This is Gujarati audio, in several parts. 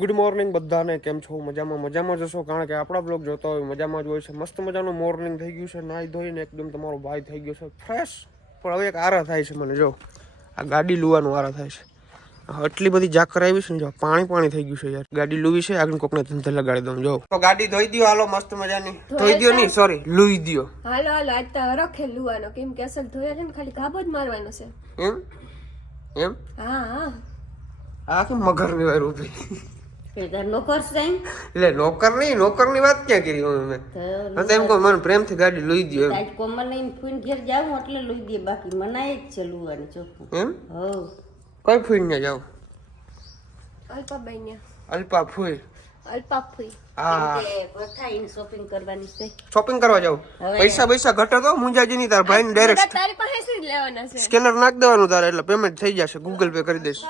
ગુડ મોર્નિંગ બધાને કેમ છો? મજામાં મજામાં જશો કારણ કે આપણા બ્લોગ જોતા હોય મજામાં જ હોય છે. મસ્ત મજાનું મોર્નિંગ થઈ ગયું છે. નાહી ધોઈને એકદમ તમારો ભાઈ થઈ ગયો છે. ફ્રેશ પણ હવે એક આરા થાય છે મને જો. આ ગાડી લુવાનું આરા થાય છે. આટલી બધી જાકર આવી છે ને જો પાણી પાણી થઈ ગયું છે યાર. ગાડી લુવી છે આગળ કોકને ધંધે લગાડી દઉં જો. તો ગાડી ધોઈ દો હાલો મસ્ત મજાની. ધોઈ દો નહીં સોરી લુઈ દો હાલો હાલો આજ તો રખે લુવાનો. કેમ કે અસલ ધોયા છે ને ખાલી ગાબો જ મારવાનો છે. એમ? એમ? હા હા. આ કે મગર વાર ઊભી નોકર એટલે નોકર નહીં નોકરની વાત ક્યાં કરી હું મેં તો એમ કહું મને પ્રેમથી ગાડી લઈ દો એમ. આજ કોમલ લઈને ફૂન ઘેર જાવું એટલે લઈ દે બાકી. મનાય જ છે લુવાની ચોખ્ખું. એમ? હો કઈ ફૂઈ ને જાવ અલ્પાબાઈ ને અલ્પા ફૂઈ. અલ્પાફુઈ હા. પથાઈને શોપિંગ કરવાની છે. શોપિંગ કરવા જાવ પૈસા પૈસા ઘટે તો મુંજાજી ની તાર ભાઈ ડાયરેક્ટ તારી પાસે જ લેવાના છે. સ્કેનર નાખ દેવાનું તારે એટલે પેમેન્ટ થઈ જશે. ગૂગલ પે કરી દઈશ.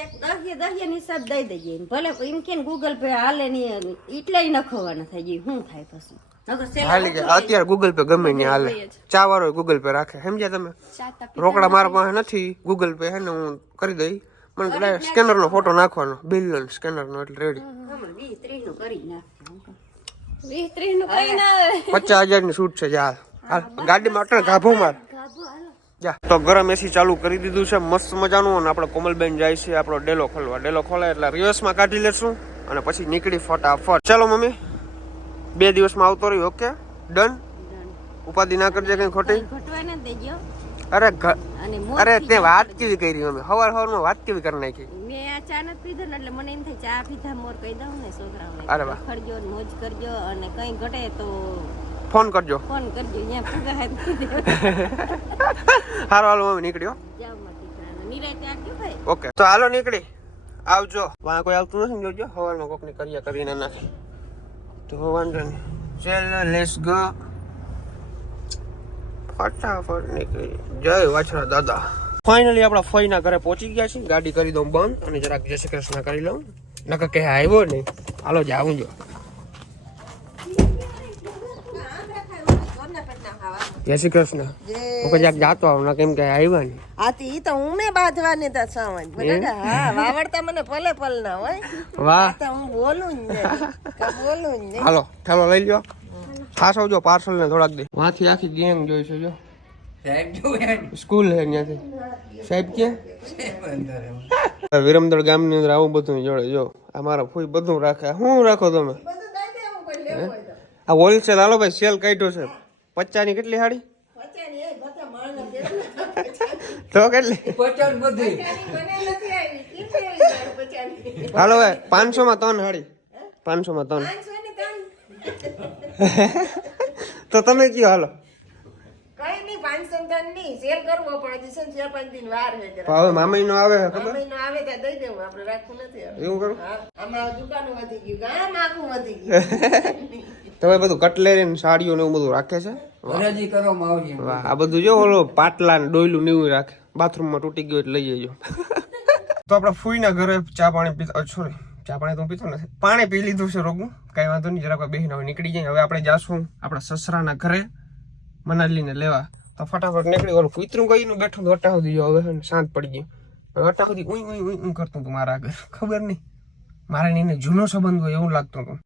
એક દહિયે દહિયે ની હિસાબ દઈ દેજે ભલે એમ કે ગૂગલ પે હાલે નહીં એટલે નખવાના થાય જાય શું થાય પછી. હાલી જાય અત્યારે ગૂગલ પે ગમે ત્યાં હાલે. ચા વાળો ગૂગલ પે રાખે. સમજ્યા તમે? રોકડા મારા પાસે નથી. ગૂગલ પે હે ને હું કરી દઈ. મને સ્કેનર નો ફોટો નાખવાનો. બિલ નો સ્કેનર નો એટલે રેડી પચાસ હજારની છૂટ છે હાલ. ગાડીમાં અટણ ગાભો માર. તો ગરમ એસી ચાલુ કરી દીધું છે મસ્ત મજાનું. અને આપણે કોમલબેન જાય છે આપણો ડેલો ખોલવા. ડેલો ખોલે એટલે રિવર્સમાં કાઢી લેશું અને પછી નીકળી ફટાફટ. ચાલો મમ્મી બે દિવસમાં આવતો રહ્યો ઓકે ડન ઉપાધિ ના કરજે કઈ ખોટી? ઘટવા ના દેજો અરે અરે તે વાત કેવી કરી મમ્મી? હવાર હવારમાં વાત કેવી કરી નાખી? મેં આ ચા નથી પીધો ને એટલે મને એમ થાય ચા પીધા મોર કહી દઉં ને છોકરાઓને. અરે વાહ. કરજો ને મોજ કરજો અને કઈ ઘટે તો ફોન કરજો. ફોન કરજો અહીંયા પૂજા હાથ હારો હાલો મમ્મી નીકળ્યો? ઓકે તો હાલો નીકળી. આવજો. વાં કોઈ આવતું નથી જોજો. હવારમાં કોકની કર્યા કરીને નાખી તો વાંધો નહીં. ચાલ લેટ્સ ગો ફટાફટ નીકળી. જય વાછરા દાદા. ફાઇનલી આપણા ફઈના ઘરે પહોંચી ગયા છીએ. ગાડી કરી દઉં બંધ અને જરાક જય શ્રી કૃષ્ણ કરી લઉં. નકર કે આવ્યો નહીં. હાલો જાઉં જો. જય શ્રી કૃષ્ણ. હું કદાચ જાતો આવું ના કેમ કે આવ્યા નહીં આ તી તો હું ને બાંધવાની તા સાવન બરાબર? હા વાવડતા મને પલે પલ ના હોય. વાહ. તો હું બોલું જ નહીં. કે બોલું જ નહીં. હાલો ઠેલો લઈ લ્યો. ખાસ આવજો પાર્સલ ને થોડાક દે. વાથી આખી ગેંગ જોઈ છે જો. સ્કૂલ હે ત્યાંથી. સાહેબ ક્યાં વિરમદળ ગામની અંદર આવું બધું જોડે જો. આ મારા ફૂઈ બધું રાખે. શું રાખો તમે? હે? આ હોલસેલ હાલો ભાઈ સેલ કાઢ્યો છે. પચાની કેટલી હાડી તો કેટલી? હાલો ભાઈ પાંચસો માં ત્રણ હાડી પાંચસો માં ત્રણ. તો તમે કયો હાલો? ટન નહીં શેર કરવો પડે છે ચાર પાંચ દિન વાર છે જરા. હવે મામી નો આવે ખબર? મહિનો આવે ત્યાં દઈ દેવું આપણે રાખવું નથી હવે. એવું કરું? હા આમાં દુકાનો વધી ગયું ગામ આખું વધી ગયું. તમે બધું કટલેરી ને સાડીઓ ને એવું બધું રાખે છે? હરાજી કરવામાં આવશે. વાહ આ બધું જો ઓલો પાટલા ને ડોયલું ને એવું રાખે. બાથરૂમમાં તૂટી ગયું એટલે લઈ જજો. તો આપણે ફૂઈના ઘરે ચા પાણી પીતા સોરી ચા પાણી તો હું પીતો નથી. પાણી પી લીધું છે રોગું. કઈ વાંધો નહીં જરાક બેહીને હવે નીકળી જાય. હવે આપણે જાશું આપણા સસરાના ઘરે. મનાલીને લેવા. તો ફટાફટ નીકળી ઓલું કૂતરું ગયું બેઠું અટા સુધી હવે શાંત પડી ગયું. હવે અટા સુધી ઉઈ ઉઈ ઉઈ ઉઈ કરતું હતું મારા આગળ. ખબર નહીં. મારે એને જૂનો સંબંધ હોય એવું લાગતું હતું.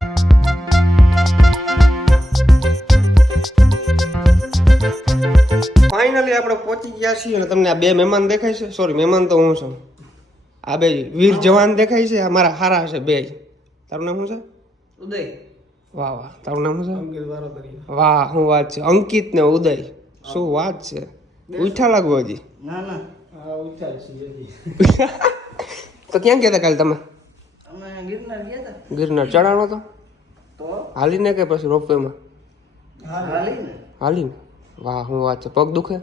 ફાઇનલી આપણે પહોંચી ગયા છીએ અને તમને આ બે મહેમાન દેખાય છે. સોરી મહેમાન તો હું છું. આ બે વીર જવાન દેખાય છે. મારા હારા છે બે. તારું નામ શું છે? ઉદય. વાહ વાહ. તારું નામ શું છે? વાહ હું વાત છે. અંકિત ને ઉદય. શું વાત છે? ઉઠા લાગુ હજી? ના ના. તો ક્યાં ગયા હતા કાલે તમે? અમે ગિરનાર ગયા હતા ગિરનાર ચડાણો તો? તો? હાલીને કે પછી રોપવેમાં? હાલી હાલીને. વાહ શું વાત છે. પગ દુખે?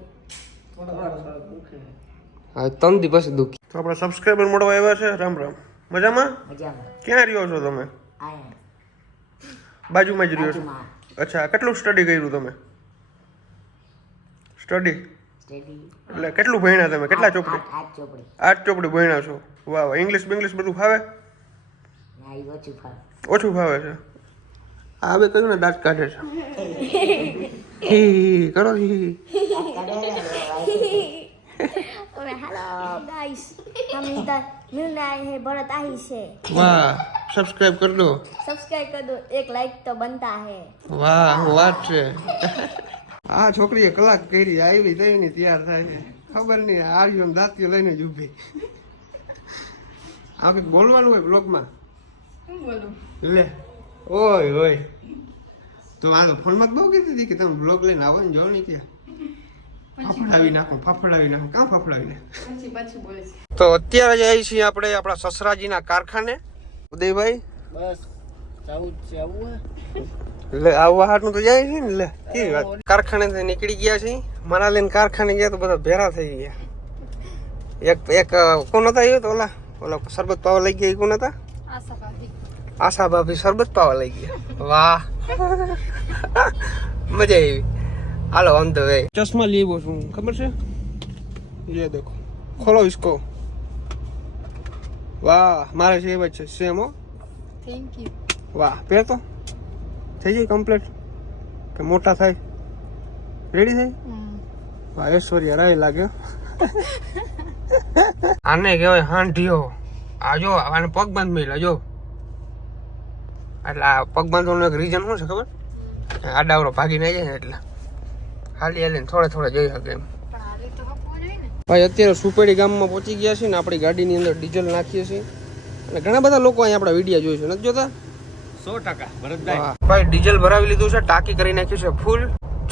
હા ત્રણ દિવસ પછી દુખી. તો આપણા સબસ્ક્રાઈબર મળવા આવ્યા છે. રામ રામ. મજામાં? મજામાં. ક્યાં રહ્યો છો તમે? બાજુમાં જ રહ્યો છો? અચ્છા કેટલું સ્ટડી કર્યું તમે? સ્ટડી સ્ટેડી એટલે કેટલું ભણ્યા તમે કેટલા ચોપડી આજ ચોપડી આઠ ચોપડી ભણ્યા છો વાહ વાહ ઇંગ્લિશ બિંગ્લિશ બધું ફાવે આ ઈ ઓછું ફાવે ઓછું ફાવે છે આ બે કયું ને દાંત કાઢે છે હી હી કરો હી હી. ઓરે હાલો ગાઈસ અમે ઇધર मिल रहा है भरत आही से વાહ સબસ્ક્રાઇબ કરી દો सब्सक्राइब कर दो एक लाइक तो बनता है વાહ શું વાત છે આ છોકરીએ કલાક કરી આવી તઈ ની તૈયાર થાય છે. ખબર નહીં આર્યો દાંતીઓ લઈને જ ઊભી. આ કંઈક બોલવાનું હોય બ્લોગમાં લે ઓય ઓય. તો આ તો ફોનમાં બહુ કીધી હતી કે તમે બ્લોગ લઈને આવો ને જાઓ ને ત્યાં. ફફડાવી નાખો ફફડાવી નાખો. કાં ફફડાવી નાખો? તો અત્યારે જ આવી છીએ આપણે આપણા સસરાજીના કારખાને. ઉદયભાઈ? બસ જવું જ છે આવું હે? લે આવવા હાટનું તો જાય છે ને લે કેવી વાત? કારખાને નીકળી ગયા છે મારા લઈને કારખાને ગયા તો બધા ભેરા થઈ ગયા. એક એક કોણ હતા એ તો ઓલા? ઓલા શરબત પાવા લઈ ગયા એ કોણ હતા? આશા ભાભી શરબત પાવા લઈ ગયા. વાહ. મજા આવી. હાલો ઓન ધ વે ચશ્મા લીવો છું. ખબર છે? લે દેખો. ખોલો ઇસકો વાહ મારે સેમ જ છે. સેમ હો. થેન્ક યુ વાહ પહેરતો? થઈ જાય કમ્પ્લીટ કે મોટા થાય? રેડી થાય વાહ ઐશ્વર્ય રાય લાગ્યો. આને કહેવાય હાંઢિયો આ જો આને પગ બાંધ મેલા જો. એટલે આ પગ બાંધવાનું એક રીઝન શું છે ખબર? આડાવરો ભાગી ના જાય ને એટલે. ખાલી હાલીને થોડે થોડે જઈ શકે એમ. ભાઈ અત્યારે સુપેડી ગામમાં પહોંચી ગયા છીએ ને આપણી ગાડીની અંદર ડીઝલ નાખીએ છીએ. અને ઘણા બધા લોકો અહીંયા આપણા વીડિયો જોઈશું છે. નથી જોતા? સો ટકા. વાહ. ભાઈ ડીઝલ ભરાવી લીધું છે ટાંકી કરી નાખ્યું છે ફૂલ.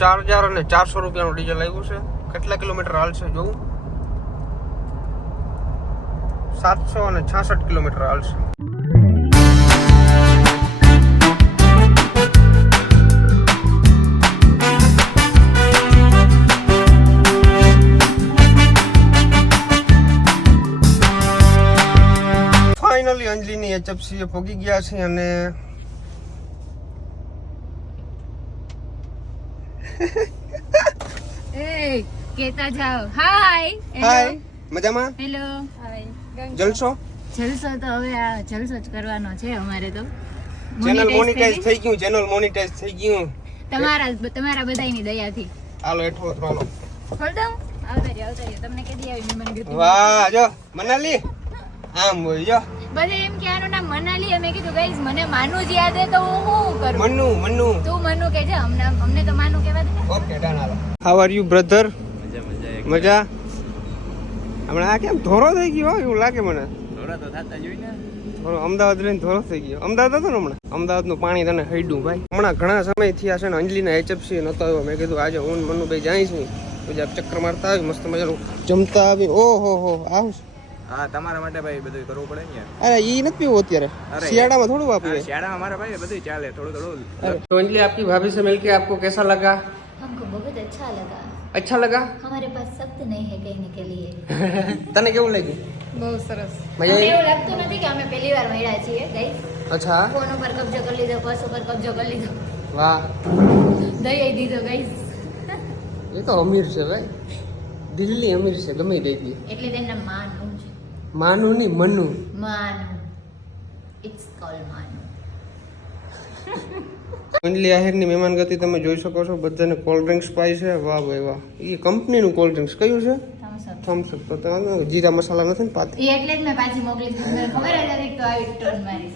ચાર હજાર અને ચારસો રૂપિયાનું ડીઝલ આવ્યું છે. કેટલા કિલોમીટર હાલશે જોવું? સાતસો અને છાસઠ કિલોમીટર હાલશે ફાઇનલી અંજલિની એચએફસી એ પહોંચી ગયા છે અને એ કેતા જાઓ હાય હાય મજામાં? હેલો જલસો જલસો તો હવે આ જલસો જ કરવાનો છે અમારે તો. ચેનલ મોનેટાઇઝ થઈ ગયું ચેનલ મોનેટાઇઝ થઈ ગયું. તમારા તમારા બધાની દયાથી. હાલો એઠો થવાનો ખોલ દઉં? આવતા રહ્યો આવતા રહ્યો તમને કદી આવી મહેમાન કીધું વાહ જો મનાલી. આમ હોય જો. બધે એમ કે આનું નામ મનાલી અમે કીધું ગાઈઝ મને માનું જ યાદ હે તો હું શું કરું? મન્નુ મન્નુ તું મનુ કે છે અમને અમને તો માનું કહેવા દે. ઓકે ડન હાલો. હાઉ આર યુ બ્રધર મજા હમણાં આ કેમ ધોરો થઈ ગયો? એવું લાગે મને. થોડા તો થતા જોઈ ને. અમદાવાદ રહીને ધોરો થઈ ગયો. અમદાવાદ હતો ને હમણાં? અમદાવાદનું પાણી તને હૈડું ભાઈ. હમણાં ઘણા સમય થયા છે ને અંજલિના એચએફસી નતો આવ્યો. મેં કીધું આજે હું મનુભાઈ જાય નહીં પછી આ ચક્કર મારતા આવી મસ્ત મજાનું જમતા આવી. ઓહો હો આવું. હા તમારા માટે ભાઈ બધું કરવું પડે ને યાર અરે ઈ નથી પીવું અત્યારે અરે શિયાળામાં થોડું વાપીએ શાળામાં મારા ભાઈ બધું ચાલે થોડું થોડું तो अंजलि आपकी भाभी से मिलके आपको कैसा लगा हमको बहुत अच्छा लगा अच्छा लगा हमारे पास शब्द नहीं है कहने के लिए તને કેવું લાગ્યું બહુ સરસ મજા અમને આવી એવું લાગતું નથી કે અમે પહેલી વાર મળ્યા છીએ ગાઈઝ અચ્છા ફોન ઉપર કબજો કરી લીધો પર્સ ઉપર કબજો કરી લીધો વાહ દઈ દીધો ગાઈઝ એ તો અમીર છે ભાઈ દિલ્હી અમીર છે ગમે દઈ દે એટલે તેમને માનું છે માનું નહીં મનુ. માનુ. ઇટ્સ કોલ માનું. અંજલિ આહિરની મહેમાન ગતિ તમે જોઈ શકો છો બધાને કોલ્ડ ડ્રિંક્સ પાય છે. વાહ ભાઈ વાહ. એ કંપનીનું કોલ્ડ ડ્રિંક્સ કયું છે? થમ્સ અપ તો તમે જીરા મસાલા નથી ને પાતી? એટલે જ મેં પાછી મોકલી દીધી. ખબર જ હતી કે તો આવી ટર્ન મારી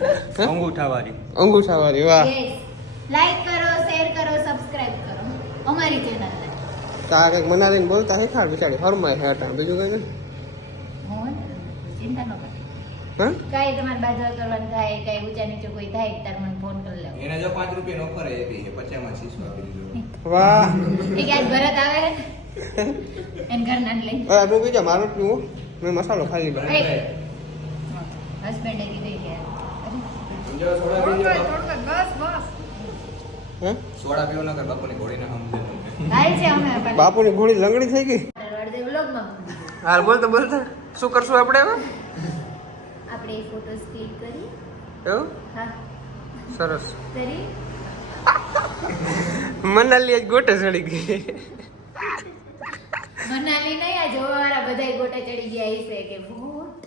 અંગૂઠા વાળી અંગૂઠા વાળી વાહ. લાઈક કરો શેર કરો સબસ્ક્રાઇબ કરો. અમારી ચેનલ તારે મનાલીને બોલતા હે ખાર બિચારી હરમાય હેટા બીજું કઈ નહીં ચિંતા ન કરતી હા? તમારે બાજુ કરવાનું થાય કાંઈ ઊંચા નીચે કોઈ થાય તાર મને ફોન કરી લેવો એને જો પાંચ રૂપિયા ઓફર આપી છે પચાસમાં શીશો આપી દીધો. વાહ. એ ક્યાંક ભરત આવે એન ઘરના લઈ. હવે આપણે બીજા મારું પીવું મેં મસાલો ખાઈ લીધો. હસબન્ડે કીધું કે જો સોડા પીજો. બસ બસ. હે? સોડા પીવો નકર બાપુની ઘોડીને સમજે થાય છે. અમે બાપુની ઘોડી લંગડી થઈ ગઈ? હાલ બોલતો બોલતો શું કરશું આપણે હવે? આપણે ફોટોસ ક્લિક કરી એવું? હા. સરસ. કરી મનાલી આજ ગોટે ચડી ગઈ. મનાલી નહીં આ જોવા વાળા બધા ગોટે ચડી ગયા છે કે ભૂત.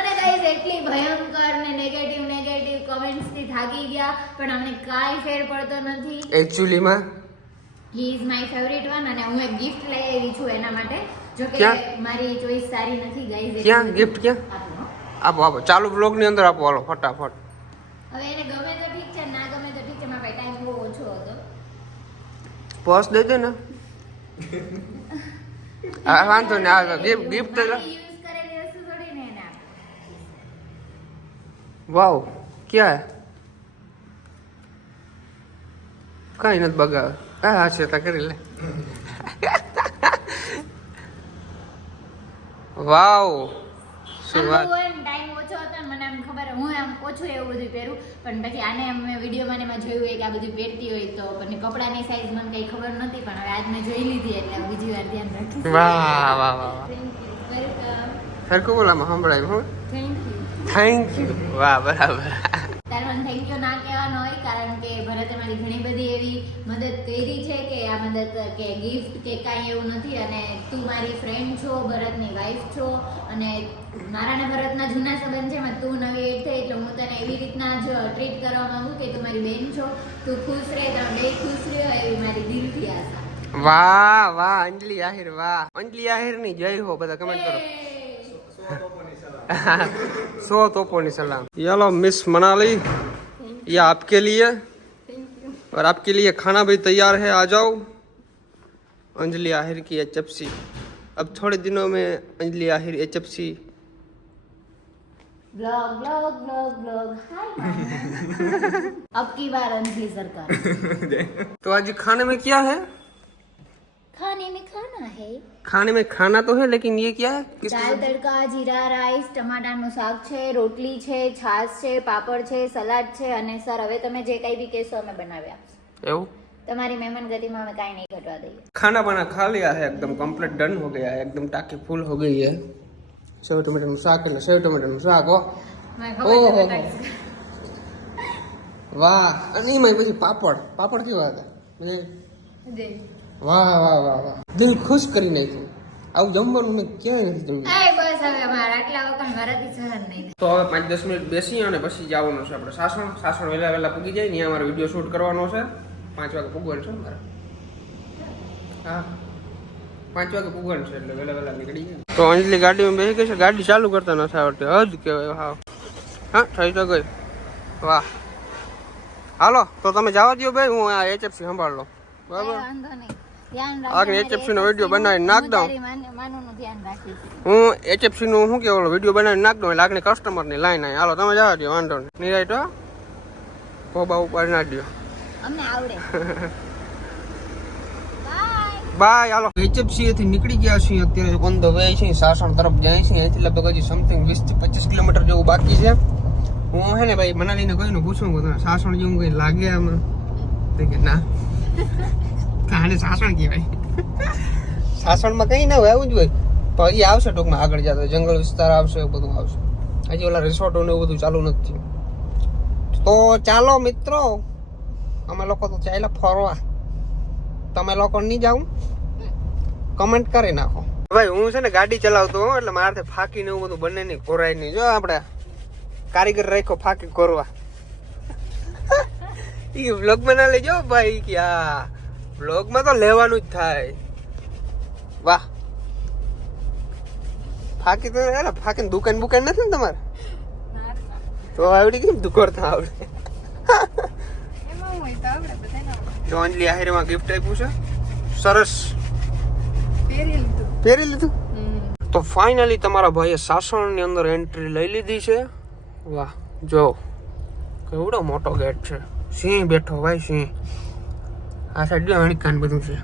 અને ગાઈસ એટલી ભયંકર ને નેગેટિવ નેગેટિવ કમેન્ટ્સથી થાકી ગયા પણ અમને કાંઈ ફેર પડતો નથી. એકચ્યુઅલીમાં he is my favourite one અને હું એક ગિફ્ટ લઈ આવી છું એના માટે. જો કે? મારી ચોઈસ સારી નથી ગાઈઝ ક્યાં? ગિફ્ટ ક્યાં? આપો આપો ચાલુ બ્લોગની અંદર આપો. હાલો ફટાફટ. હવે એને ગમે તો ઠીક છે ના ગમે તો ઠીક છે મારા ટાઈમ બહુ ઓછો હતો. પર્સ દે દે ને. હા વાંધો ને આ ગિફ્ટ ગિફ્ટ યુઝ કરેલી વસ્તુ થોડી ને એને વાવ ક્યાં કઈ નથી બગાવે હા હા છે તા કરી લે વાવ શું વાત ટાઈમ ઓછો હતો મને આમ ખબર હું આમ ઓછું એવું બધું પહેરું. પણ પછી આને મેં વિડીયોમાં એમાં જોયું હોય કે આ બધું પહેરતી હોય તો પણ કપડાની સાઈઝ મને કઈ ખબર નથી પણ હવે આજ મેં જોઈ લીધી એટલે બીજી વાર ધ્યાન રાખીશ. વાહ વાહ વાહ વાહ. વેલકમ સરખું બોલામાં સંભળાયું હું. થેન્ક યુ થેન્ક યુ વાહ બરાબર. મને થેન્ક યુ ના કહેવાનો હોય કારણ કે ભરતે મારી ઘણી બધી એવી મદદ કરી છે કે આ મદદ કે ગિફ્ટ કે કાંઈ એવું નથી અને તું મારી ફ્રેન્ડ છો ભરતની વાઈફ છો અને મારા ને ભરતના જૂના સંબંધ છે એમાં તું નવી એડ થઈ એટલે હું તને એવી રીતના જ ટ્રીટ કરવા માંગુ કે તું મારી બેન છો તું ખુશ રહે તમે બે ખુશ રહ્યો એવી મારી દિલથી આશા. વાહ વાહ અંજલિ આહિર વાહ. અંજલિ આહિરની જય હો બધા કમેન્ટ કરો. सौ तोपों सलाम। ये लो मिस मनाली ये आपके लिए। और आपके लिए खाना भी तैयार है आ जाओ। अंजलि आहिर की एच अब थोड़े दिनों में Anjali Ahir H blog blog blog blog hi अब की बार अंजलि सरकार। तो आज खाने में क्या है? खाने में खाना है खाने में खाना तो है लेकिन ये क्या है किस દાળ તડકા જીરા રાઈસ ટમાટાનું શાક છે રોટલી છે છાશ છે પાપડ છે સલાડ છે અને સર હવે તમે જે કઈ બી કહેશો અમે બનાવ્યા એવું તમારી મહેમાન ગતિમાં અમે કાંઈ નહીં ઘટવા દઈએ खाना वाना खा लिया है एकदम कंप्लीट डन हो गया है एकदम टाकी फुल हो गई है सेव टमाटर શાક અને સેવ ટમાટર શાક હો ઓહો વાહ અને એમાં પછી પાપડ પાપડ કેવા હતા બધા? વાહ વાહ વાહ વાહ. દિલ ખુશ કરી નાખ્યું. આવું જમવાનું મેં ક્યાંય નથી જમ્યું. એ બસ હવે અમારા આટલા વખત મારાથી સહન નહીં તો હવે પાંચ દસ મિનિટ બેસી અને પછી જવાનું છે આપણે સાસણ. સાસણ વહેલા વહેલા પૂગી જાય ત્યાં અમારે વીડિયો શૂટ કરવાનો છે. પાંચ વાગે પૂગવાનું છે મારે હા. પાંચ વાગે પૂગવાનું છે એટલે વહેલા વહેલા નીકળી જાય તો અંજલી ગાડીમાં બેસી ગઈ છે. ગાડી ચાલુ કરતા નથી આવડતી. હદ કહેવાય હા હા થઈ તો ગઈ. વાહ. હાલો તો તમે જવા દો ભાઈ. હું આ એચએફસી સંભાળ લો બરાબર? વાંધો નહીં. ધ્યાન આગળ એચએફસી નો વીડિયો બનાવીને નાખ દઉં. હું એચએફસી નું શું કે ઓલો વીડિયો બનાવીને નાખ દઉં એટલે આગળ કસ્ટમરની લાઈન આવી હાલો તમે જવા દો વાંધો નહીં. નિરાય તો ભોબા ઉપર ના દો બાય બાય હાલો. એચએફસી થી નીકળી ગયા છીએ. અત્યારે ઓન ધ વે છે સાસણ તરફ જાય છે. અહીંથી લગભગ હજી સમથિંગ વીસથી પચીસ કિલોમીટર જેવું બાકી છે. હું હે ને ભાઈ મનાલીને કહીને પૂછું કે તને સાસણ જેવું કઈ લાગે આમાં? કે ના. કાને સાસણ કહેવાય. સાસણમાં કંઈ ના હોય, આવું જ હોય. પણ એ આવશે ટૂંકમાં આગળ જતો જંગલ વિસ્તાર આવશે બધું આવશે. હજી ઓલા રિસોર્ટો ને એવું બધું ચાલુ નથી તો ચાલો મિત્રો, અમે લોકો તો ચાલ્યા ફરવા. તમે લોકો નહીં જાઉં? કમેન્ટ કરી નાખો. ભાઈ, હું છે ને ગાડી ચલાવતો હોઉં, એટલે મારાથી ફાકી ને એવું બધું બને નહીં ખોરાય નહીં. જો આપણે કારીગર રાખ્યો ફાકી કરવા એ વ્લોગ બના લેજો ભાઈ, કે આ વ્લોગમાં તો લેવાનું જ થાય. વાહ. ફાકી તો યાર ફાકી દુકાન બુકાન નથી ને તમારે? તો આવડી કેમ દુકોરતા આવડે. જો અંજલી આહિરમાં ગિફ્ટ આપ્યું છે. સરસ. પહેરી લીધું. તો ફાઇનલી તમારા ભાઈએ સાસણની અંદર એન્ટ્રી લઈ લીધી છે. વાહ જો કેવડો મોટો ગેટ છે. સિંહ બેઠો ભાઈ સિંહ. આ સાઈડ અણકાન બધું છે.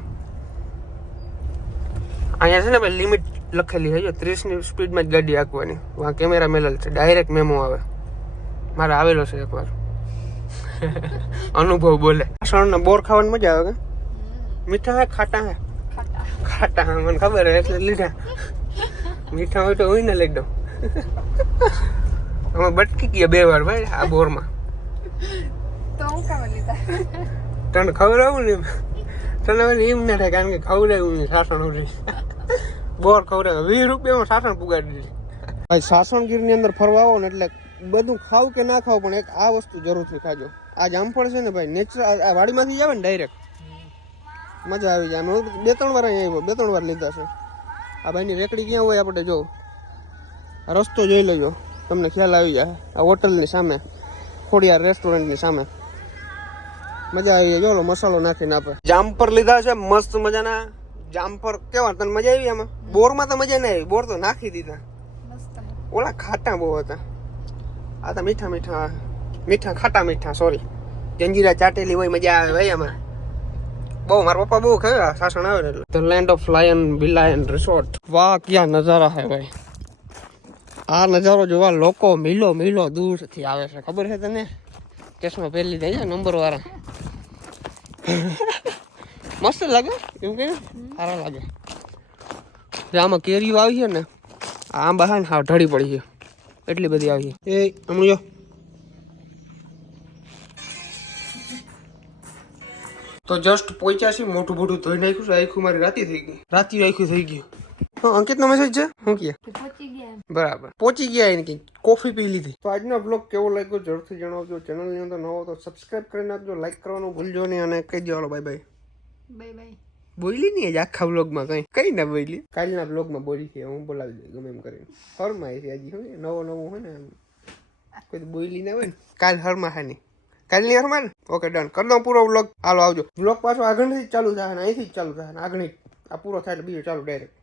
અહીંયા છે ને ભાઈ લિમિટ લખેલી છે જો ત્રીસની સ્પીડમાં જ ગાડી હાંકવાની. આ કેમેરા મેલેલ છે ડાયરેક્ટ મેમો આવે. મારે આવેલો છે એકવાર. અનુભવ બોલે. સાસણના બોર ખાવાની મજા આવે કે? મીઠા હે ખાટા હે? ખાટા. હે મને ખબર હે એટલે લીધા. મીઠા હોય તો હોય ને લઈ દઉં. અમે બટકી ગયા બે વાર ભાઈ આ બોરમાં. તને આવું ને? તને એમ ના થાય કારણ કે ખવડાવ્યું નહીં સાસણ ઉડી બોર ખવડાવ્યું. વીસ રૂપિયામાં સાસણ પુગાડી દીધી. ભાઈ સાસણગીરની અંદર ફરવા આવો ને એટલે બધું ખાવ કે ના ખાવ, પણ એક આ વસ્તુ જરૂરથી ખાજો. આ જામફળ છે ને ભાઈ? નેચરલ આ વાડીમાંથી આવે ને ડાયરેક્ટ મજા આવી જાય. અમે બે ત્રણ વાર અહીંયા આવ્યો. બે ત્રણ વાર લીધા છે. આ ભાઈની રેકડી ક્યાં હોય આપણે જો રસ્તો જોઈ લેજો તમને ખ્યાલ આવી જાય. આ હોટલની સામે. ખોડિયાર રેસ્ટોરન્ટની સામે. મજા આવી જાય. જો મસાલો નાખીને આપે. જામફર લીધા છે મસ્ત મજાના. જામફર કેવા તને મજા આવી આમાં? બોરમાં તો મજા નહીં આવી. બોર તો નાખી દીધા. ઓલા ખાટા બહુ હતા. આ તો મીઠા મીઠા મીઠા ખાટા મીઠા સોરી જંજીરા ચાટેલી હોય મજા આવે ભાઈ આમાં. બહુ મારા પપ્પા બહુ ખાય સાસણ આવે એટલે. ધ લેન્ડ ઓફ લાયન બિલાયન રિસોર્ટ વાહ ક્યાં નજારા હે ભાઈ. આ નજારો જોવા લોકો મિલો મિલો દૂરથી આવે છે. ખબર છે તને? પહેરી લીધા છે નંબર વાળા. મસ્ત લાગે? એવું કે? સારા લાગે. જે આમાં કેરીઓ આવી છે ને આમ બહાર ને હા ઢળી પડી છે. એટલી બધી આવી છે. એ હમણાં જો. તો જસ્ટ પહોંચ્યા છે મોટું મોટું ધોઈ નાખ્યું છે આખું મારી રાતી થઈ ગઈ. રાતી આખું થઈ ગયું. હા અંકિતનો મેસેજ છે શું કે બરાબર પહોંચી ગયા એને કંઈક કોફી પી લીધી તો આજનો બ્લોગ કેવો લાગ્યો જરૂરથી જણાવજો. ચેનલની અંદર નવો તો સબસ્ક્રાઇબ કરી નાખજો લાઈક કરવાનું ભૂલજો નહીં અને કહી દો બાય બાય બાય બાય બોલી નહીં આજે આખા બ્લોગમાં કઈ? કઈ ના બોલી કાલના બ્લોગમાં બોલી છે હું બોલાવી દઉં ગમે એમ કરીને. હરમાં છે હજી હોય નવો નવો હોય ને એમ કોઈ તો બોલી ના હોય ને. કાલ હરમાં હા નહીં. કાલની હરમાં ને? ઓકે ડન કરી દઉં પૂરો બ્લોગ હાલો આવજો. બ્લોગ પાછો આગળથી જ ચાલુ થાય ને અહીંથી જ ચાલુ થાય ને આગળ આ પૂરો થાય એટલે બીજો ચાલુ ડાયરેક્ટ